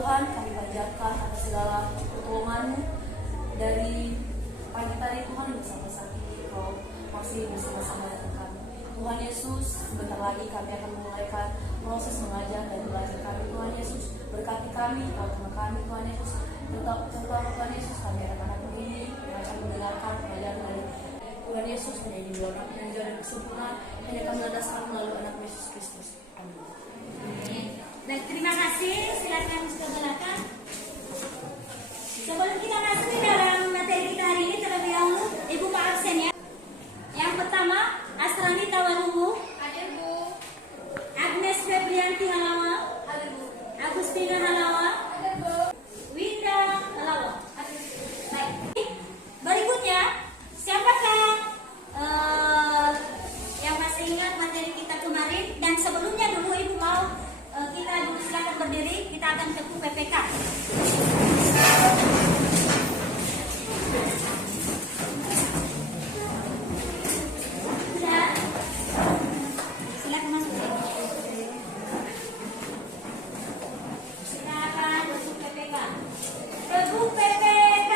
Tuhan, kami panjatkan atas segala pertolongan-Mu dari pagi tadi. Tuhan, bersama-sama Kau masih bersama-sama dengan kami. Tuhan Yesus, sebentar lagi kami akan memulaikan proses mengajar dan belajar kami. Tuhan Yesus, berkati kami, Kau sama kami. Tuhan Yesus, terutama Tuhan Yesus, kami anak-anak ini yang akan mendengarkan pelajaran dari Tuhan Yesus menjadi dua orang yang jauh dan kesempurnaan hanya kami landaskan melalui anak Yesus Kristus. Amin. Baik, terima kasih. Silakan ke belakang. Sebelum kita masuk ke dalam materi kita hari ini, terlebih dahulu Ibu Pak absen ya. Yang pertama, Astrani Tawarubu. Hadir Bu. Agnes Febrianti Halawa. Hadir Bu. Agustina Halawa. Hadir Bu. Winda Halawa. Hadir Bu. Baik. Berikutnya, siapakah yang masih ingat materi kita kemarin? Dan sebelumnya dulu Ibu mau kita dulu silakan berdiri, kita akan ke PPK. Sudah? Silakan masuk. Silakan masuk PPK. Teguh PPK.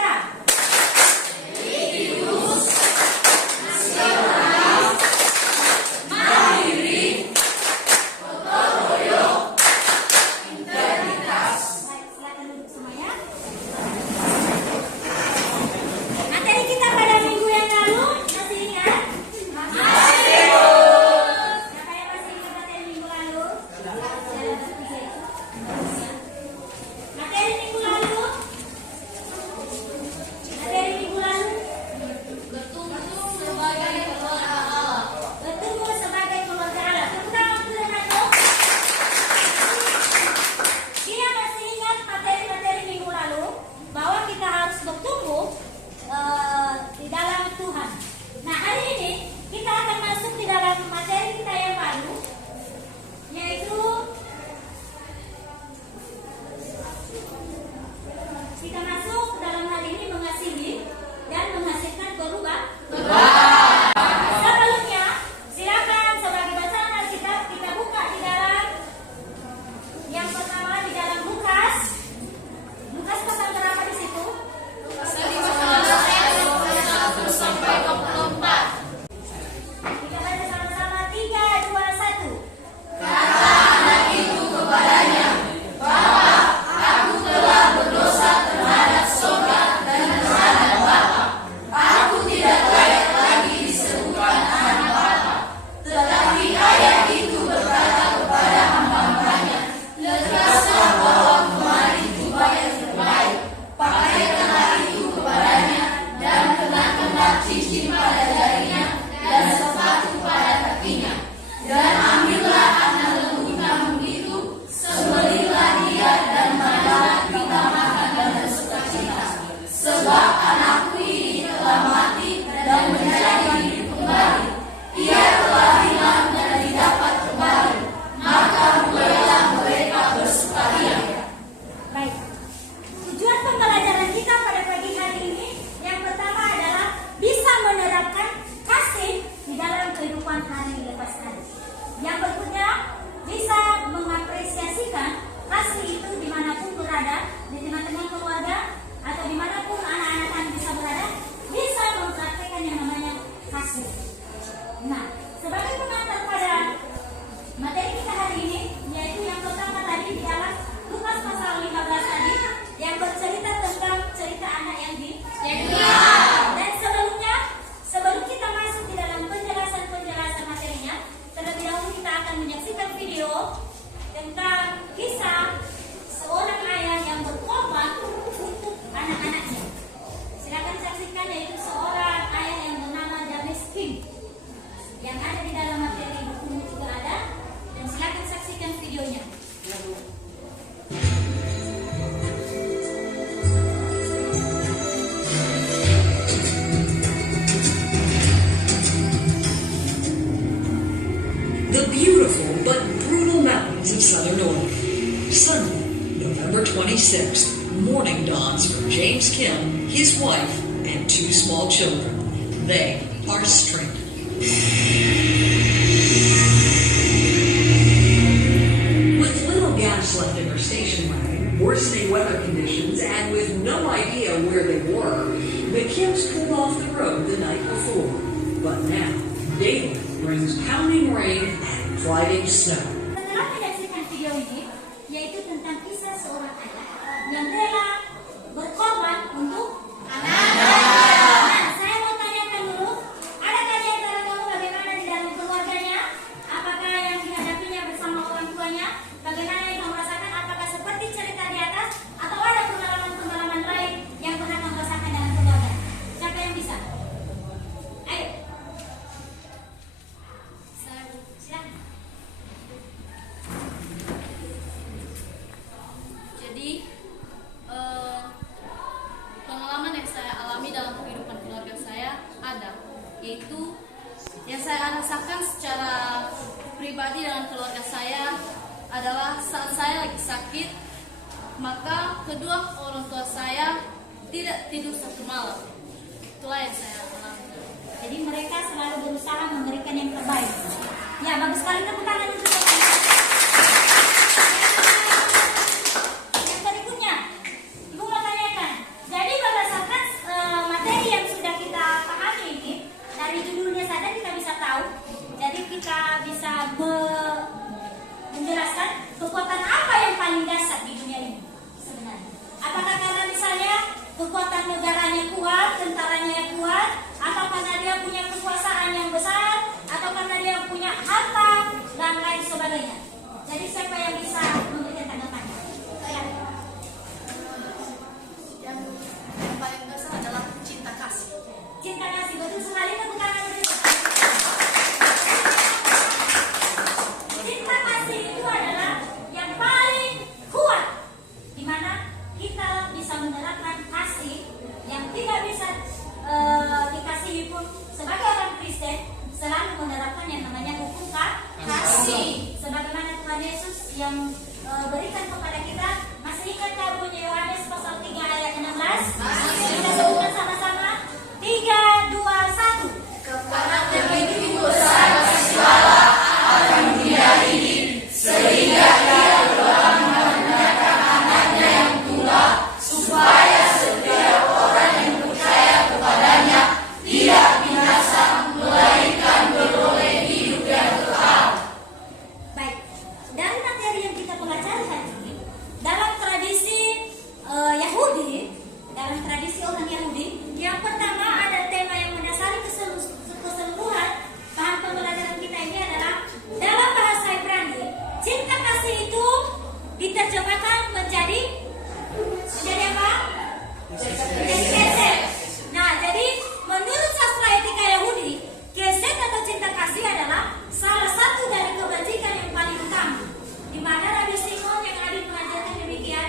26th, morning dawns for James Kim, his wife, and 2 small children. They are stranded. With little gas left in her station wagon, worsening weather conditions, and with no idea where they were, the Kims pulled off the road the night before. But now, daily brings pounding rain and driving snow. Setelah menyaksikan video ini, yaitu tentang kisah seorang anak yang rela berkorban untuk anak. Nah, saya mau tanyakan dulu, adakah di antara kamu bagaimana di dalam keluarganya? Apakah yang dihadapinya bersama orang tuanya? Bagaimana yang kamu rasakan? Apakah seperti cerita di atas? Atau ada pengalaman-pengalaman lain yang pernah kamu rasakan dalam keluarga? Siapa yang bisa? Ayo. Silakan. Jadi pengalaman yang saya alami dalam kehidupan keluarga saya ada, yaitu yang saya rasakan secara pribadi dalam keluarga saya adalah saat saya lagi sakit, maka kedua orang tua saya tidak tidur satu malam. Itulah yang saya alami. Jadi mereka selalu berusaha memberikan yang terbaik. Ya, bagus sekali, tepuk tangan untuk mereka. Yang berikutnya, Ibu mau tanyakan. Jadi berdasarkan materi yang sudah kita pahami ini, dari judulnya saja kita bisa tahu. Jadi kita bisa menjelaskan kekuatan apa yang paling dasar di dunia ini sebenarnya. Apakah karena misalnya kekuatan negaranya kuat, tentaranya yang kuat, atau karena dia punya kekuasaan yang besar, atau karena dia punya harta dan lain sebagainya. Jadi siapa yang bisa memberikan tanggapannya? Saya. Yang paling dasar adalah cinta kasih. Cinta kasih, betul sekali, tepuk tangan untuk itu. Cinta kasih itu adalah yang paling kuat, di mana kita bisa menerapkan kasih yang tidak bisa dikasihi pun sebagai orang Kristen selalu menerapkan yang namanya hukum kasih. Sebagaimana Tuhan Yesus yang berikan kepada kita, masih ingat bunyi Yohanes pasal 3 ayat 16? Kita sebutkan sama-sama. 3, 2, 1. Karena begitu besar kasih Allah akan dunia ini, sehingga Dia telah mengaruniakan anaknya yang tunggal, supaya setiap orang yang percaya kepadanya tidak binasa, melainkan beroleh hidup yang kekal. Baik, dari materi yang kita pelajari hari ini, dalam tradisi Yahudi, dalam tradisi orang Yahudi, yang pertama ada tema yang mendasari keseluruhan bahan pembelajaran kita ini adalah dalam bahasa Ibrani, cinta kasih itu diterjemahkan menjadi apa? Menjadi kesed. Nah, jadi menurut sastra etika Yahudi, kesed atau cinta kasih adalah salah satu dari kebajikan yang paling utama. Di mana Rabi Simon yang adil mengajarkan demikian,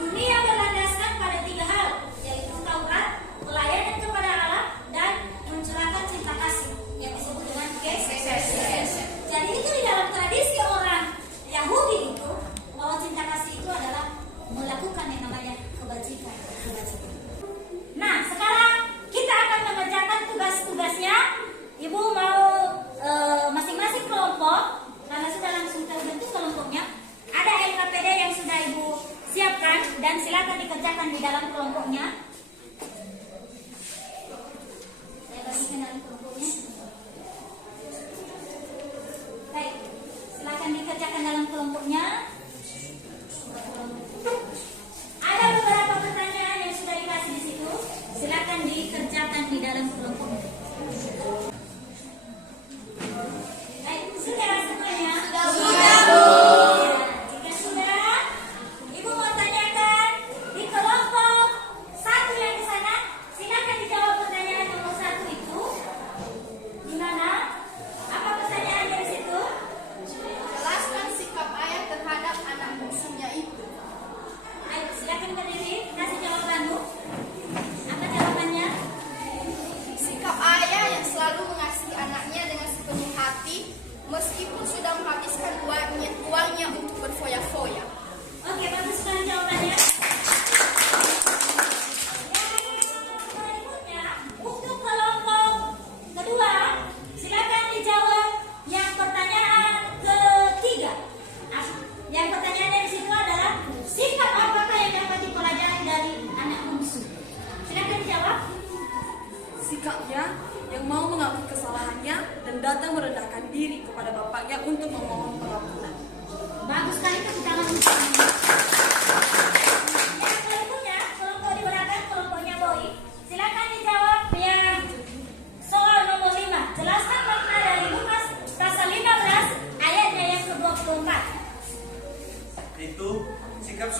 dunia berlandaskan pada 3 hal, yaitu Taurat, pelayanan kepada Allah, dan mencurahkan cinta kasih yang disebut dengan kesed. Jadi itu di dalam tradisi orang Yahudi itu, bahwa cinta kasih itu adalah melakukan yang namanya kebajikan. Nah, sekarang kita akan mengerjakan tugas-tugasnya. Ibu mau masing-masing kelompok, karena sudah langsung terbentuk kelompoknya, ada LKPD yang sudah Ibu siapkan dan silakan dikerjakan di dalam kelompoknya. Saya bagikan dalam kelompoknya. Baik, silakan dikerjakan dalam kelompoknya. Ada beberapa pertanyaan yang sudah dikasih di situ. Silakan dikerjakan di dalam kelompoknya. Baik, sudah semuanya? Sudah, Bu. Jika sudah, Ibu mau tanyakan di kelompok 1 yang di sana, silakan dijawab pertanyaan nomor 1 itu. Gimana? Apa pertanyaannya di situ? Jelaskan sikap ayah terhadap serta merendahkan diri kepada bapaknya untuk memohon pengampunan. Bagus sekali tepuk tangan untuk ini. Yang berikutnya, kelompok di belakang, kelompoknya Boy. Silakan dijawab yang soal nomor 5. Jelaskan makna dari Lukas pasal 15 ayatnya yang ke-24. Itu sikap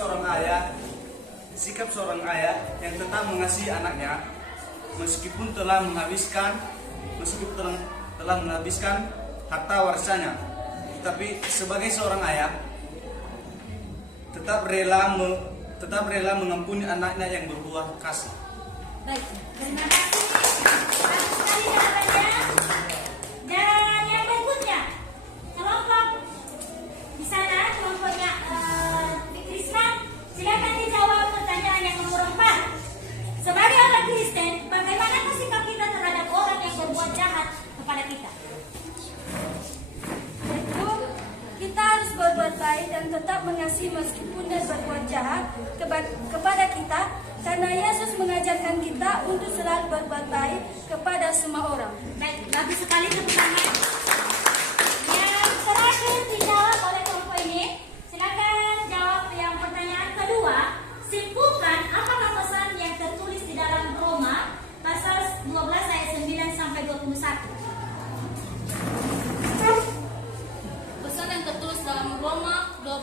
seorang ayah yang tetap mengasihi anaknya meskipun telah menghabiskan harta warisannya, tetapi sebagai seorang ayah tetap rela mengampuni anaknya yang berbuat kasar. Baik, terima kasih. Bagus sekali jawabannya. Dan yang berikutnya, kelompok di sana, kelompoknya Krisna, silakan dijawab pertanyaan yang nomor 4. Sebagai orang Kristen, bagaimana sikap kita terhadap orang yang berbuat jahat kepada kita? Kita harus berbuat baik dan tetap mengasihi meskipun dia berbuat jahat kepada kita, karena Yesus mengajarkan kita untuk selalu berbuat baik kepada semua orang. Baik, bagus sekali tepuk tangan. Yang terakhir dijawab oleh kelompok ini. Silakan jawab yang pertanyaan kedua. Simpulkan apakah pesan yang tertulis di dalam Roma pasal 12 ayat 9 sampai 21. Pesan yang tertulis dalam Roma 12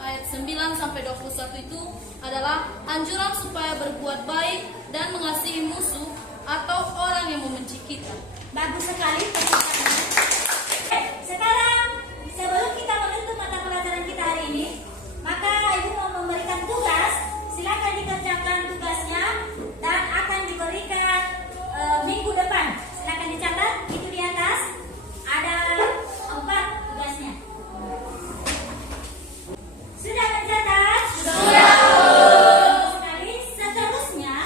ayat 9 sampai 21 itu adalah anjuran supaya berbuat baik dan mengasihi musuh atau orang yang membenci kita. Bagus sekali pertanyaannya. Sekarang sebelum kita menutup mata pelajaran kita hari ini, maka Ibu mau memberikan tugas. Silakan dikerjakan tugasnya dan akan diberikan minggu depan. Silakan dicatat, itu di atas ada 4 tugasnya. Sudah mencatat? Sudah. Sekali. Seterusnya,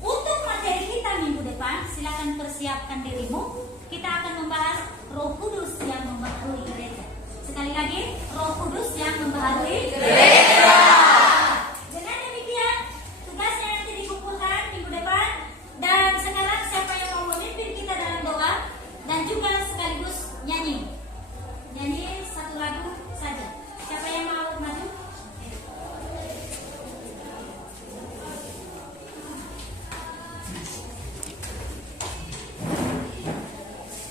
untuk materi kita minggu depan, silakan persiapkan dirimu. Kita akan membahas Roh Kudus yang membaharui gereja. Sekali lagi, Roh Kudus yang membaharui gereja. Dengan demikian, tugasnya nanti dikumpulkan minggu depan. Dan sekarang siapa yang mau memimpin kita dalam doa dan juga sekaligus nyanyi. Nyanyi satu lagu saja. Siapa yang mau maju?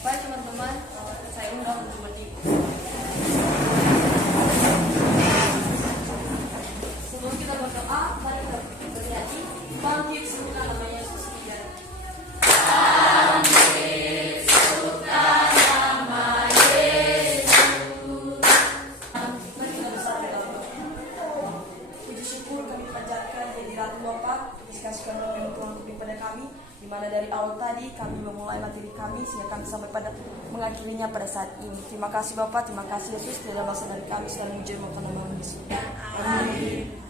Baik teman-teman, saya undang untuk berdiri. Sebelum kita berdoa, mari kita berhati bangkit semoga nama Yesus dimuliakan. Mari kita bersama dalam doa. Puji syukur kami panjatkan hadirat Bapa, dikasihkan oleh Tuhan kepada kami, di mana dari awal tadi kami memulai materi kami sehingga kami sampai pada mengakhirinya pada saat ini. Terima kasih Bapak, terima kasih Yesus, dalam masa dari kami selalu muji nama Yesus. Amin.